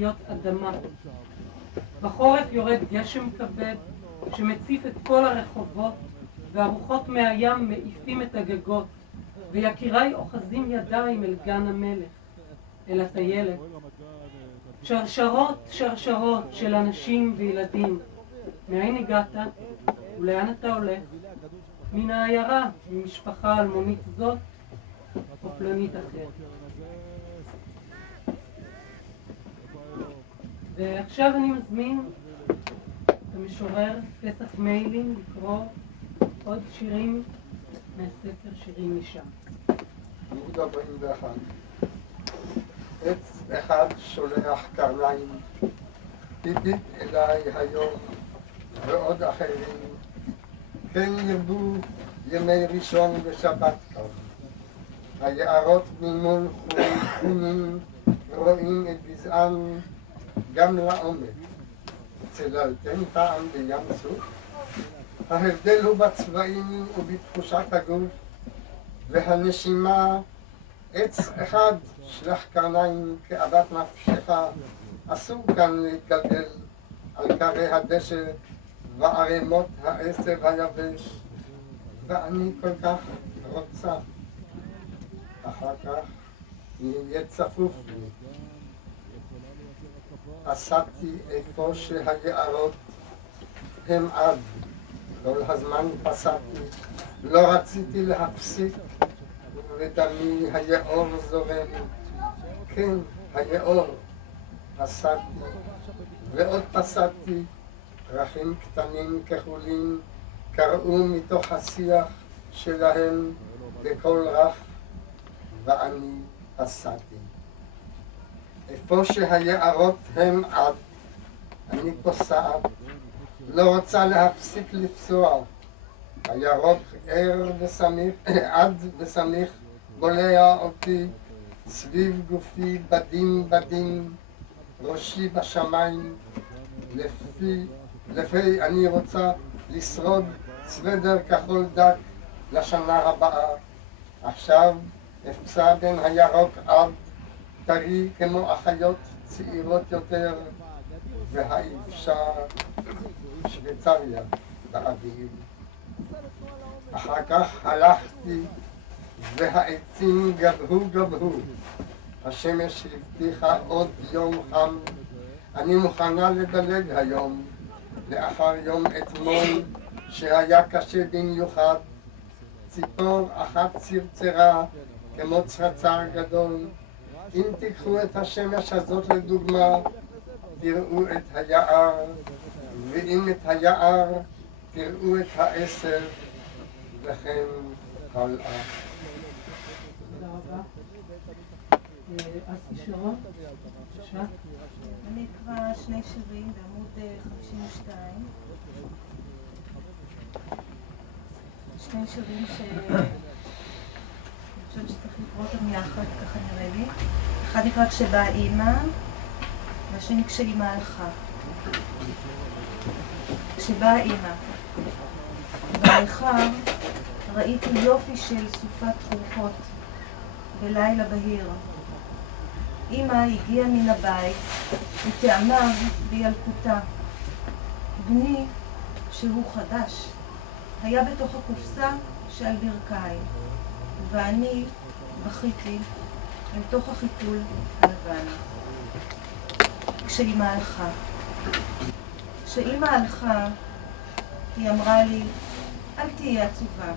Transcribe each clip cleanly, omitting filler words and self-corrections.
להיות אדמה. בחורף יורד גשם כבד שמציף את כל הרחובות, והרוחות מהים מעיפים את הגגות, ויקיריי אוחזים ידיים אל גן המלך, אל הטיילת. שרשרות של אנשים וילדים. מאין הגעת? ולאן אתה הולך? מן העיירה, ממשפחה אלמונית זאת או פלונית אחרת. ועכשיו אני מזמין את המשורר פסח מיילין לקרוא עוד שירים מהספר שירים משם. עמוד 41. עץ אחד שולח קרניים, הביט אליי היום ועוד אחרים, כן ירבו ימי ראשון ושבת כאן. היערות ממול חומים רואים את גזעם גם לעומק. צללתם פעם בים סוף? ההבדל הוא בצבעים ובתחושת הגוף והנשימה. עץ אחד שלח קרניים כאוות נפשך, אסור כאן להתגלגל על קרי הדשא וערימות העשב היבש, ואני כל כך רוצה. אחר כך יהיה צפוף לי. פסעתי איפה שהיערות הם עד, כל הזמן פסעתי, לא רציתי להפסיק, ודמי היאור זורם. כן, היאור. פסעתי ועוד פסעתי, פרחים קטנים כחולים קראו מתוך השיח שלהם בקול רך, ואני פסעתי. איפה שהיערות הם עד, אני פוסעת, לא רוצה להפסיק לפסוע. הירוק ער וסמיך, עד וסמיך בולע אותי, סביב גופי בדים, ראשי בשמיים. לפי אני רוצה לשרוד סוודר כחול דק לשנה הבאה. עכשיו אפצע בין הירוק עד, טרי כמו אחיות צעירות יותר, והאישה שוויצריה באביב. אחר כך הלכתי והעצים גבהו, השמש הבטיחה עוד יום חם. אני מוכנה לדלג היום לאחר יום אתמול שהיה קשה במיוחד. ציפור אחת צרצרה כמו צרצר גדול. אם תיקחו את השמש הזאת לדוגמה, תראו את היער, ואם את היער תראו את העשב, וכן הלאה. תודה רבה. אסי שרון, בבקשה. אני אקרא שני שירים בעמוד 52. שני שירים אני חושבת שצריך לקרוא אותם יחד, ככה נראה לי. אחד נקרא כשבאה אימא, והשני כשאימא הלכה. כשבאה אימא, בהיכר ראיתי יופי של סופת רוחות בלילה בהיר. אימא הגיעה מן הבית וטעמה בילקוטה. בני, שהוא חדש, היה בתוך הקופסה שעל ברכיי, ואני בכיתי אל תוך החיתול הלבן. כשאימא הלכה. כשאימא הלכה, היא אמרה לי, אל תהיה עצובה.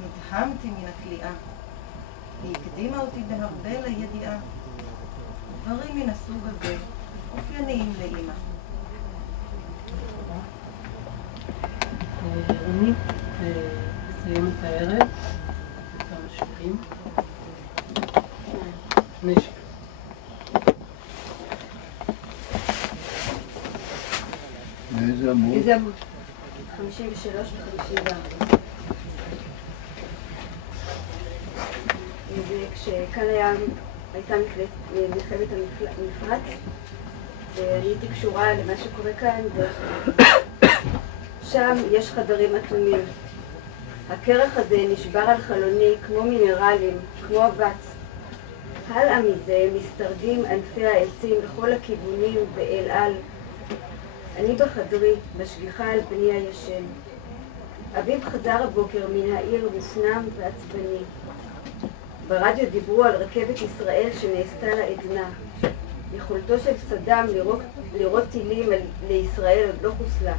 נדהמתי מן הכליאה. היא הקדימה אותי בהרבה לידיעה. דברים מן הסוג הזה אופייניים לאימא. אני אסיים את הערב, כמה שירים. שני שירים. איזה עמוד? איזה עמוד? 53 ו-54. וכשכאן הייתה מלחמת המפרץ, ואני הייתי קשורה למה שקורה כאן, שם יש חדרים אטומים. הקרח הזה נשבר על חלוני כמו מינרלים, כמו אבץ. הלאה מזה משתרדים ענפי העצים לכל הכיוונים ואל על. אני בחדרי, משגיחה על בני הישן. אביו חזר הבוקר מן העיר מופנם ועצבני. ברדיו דיברו על רכבת ישראל שנעשתה לעדנה. יכולתו של סדאם לירות טילים לישראל עוד לא חוסלה.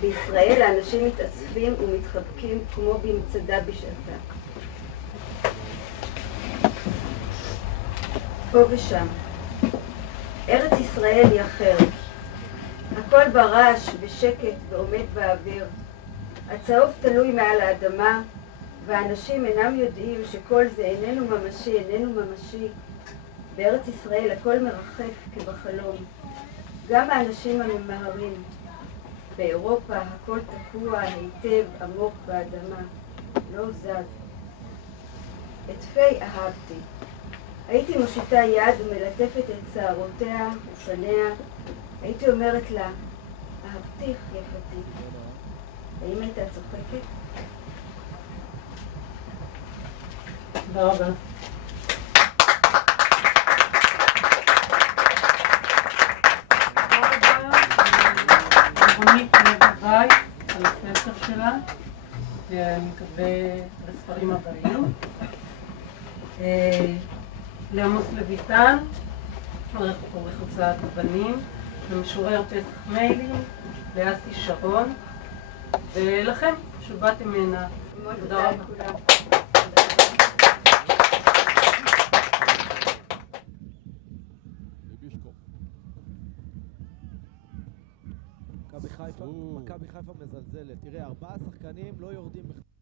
בישראל האנשים מתאספים ומתחבקים כמו במצדה בשעתה. פה ושם. ארץ ישראל היא אחרת. הכל ברעש ושקט ועומד באוויר. הצהוב תלוי מעל האדמה, והאנשים אינם יודעים שכל זה איננו ממשי. בארץ ישראל הכל מרחף כבחלום. גם האנשים הממהרים. באירופה הכל תקוע היטב עמוק באדמה. לא זז. את פיי אהבתי. הייתי מושיטה יד ומלטפת את שערותיה ופניה. הייתי אומרת לה, אהבתיך יפתי. האם הייתה צוחקת? תודה רבה. רונית לוי על הספר שלה, ואני מקווה בספרים הבאים. לעמוס לויטן, עורך הוצאת הבנים, ומשורר פסח מיילין, לאסי שרון, ולכם שבאתם הנה. תודה רבה. מכבי חיפה מזלזלת. תראה, 4 שחקנים לא יורדים בכלל.